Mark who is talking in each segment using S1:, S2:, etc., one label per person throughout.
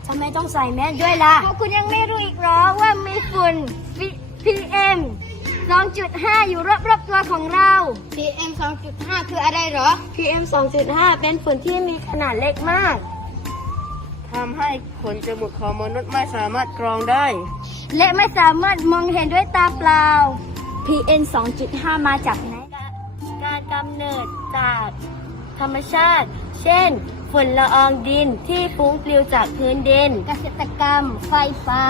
S1: ทำไมต้องใส่แมสด้วยล่ะ
S2: เพราะคุณยังไม่รู้อีกหรอว่ามีฝุ่น PM 2.5 อยู่รอบๆตัวของเรา
S1: PM 2.5 คืออะไรเหรอ PM 2.5 เป็นฝุ่นที่มีขนาดเล็กมากทำให้ขนจมูกของมนุษย์ไม่สามารถกรองได้
S2: และไม่สามารถมองเห็นด้วยตาเปล่า
S1: PM 2.5 มาจากไหน การกำเนิดจากธรรมชาติ เช่น ฝุ่นละอองดินที่ฟุ้งปลิวจากพื้นดิน
S2: เกษตรกรรม ไฟฟ้า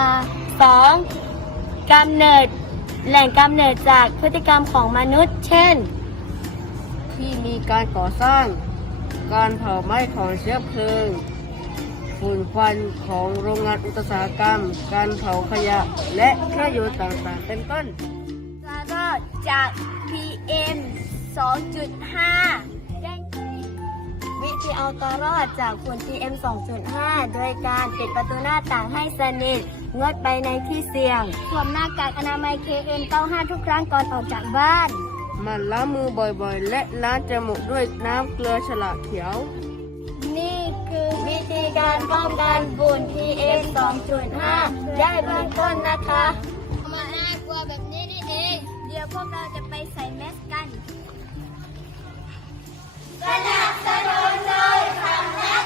S1: 2. แหล่งกำเนิดจากพฤติกรรมของมนุษย์ เช่น ที่มีการก่อสร้าง การเผาไหม้ของเชื้อเพลิง ฝุ่นควันของโรงงานอุตสาหกรรม การเผาขยะ และเครื่องยนต์ต่างๆ เป็นต้น
S2: จะรอดจาก PM 2.5
S1: วิธีเอาตัวรอดจากฝุ่น PM 2.5 โดยการปิดประตูหน้าต่างให้สนิท งดไปในที่เสี่ยง
S2: สวมหน้ากากอนามัย KN95 ทุกครั้งก่อนออกจากบ้าน
S1: หมั่นล้างมือบ่อยๆ และล้างจมูกด้วยน้ำเกลือฉลากเขียว
S2: นี่คือ
S1: วิธีการป้องกันฝุ่น PM 2.5 ได้เบื้องต้นนะคะ
S2: มาน่ากลัวแบบนี้นี่เอง เดี๋ยวพวกเราจะไปใส่แมสกัน
S1: สนับสนุนโดยคำแนะ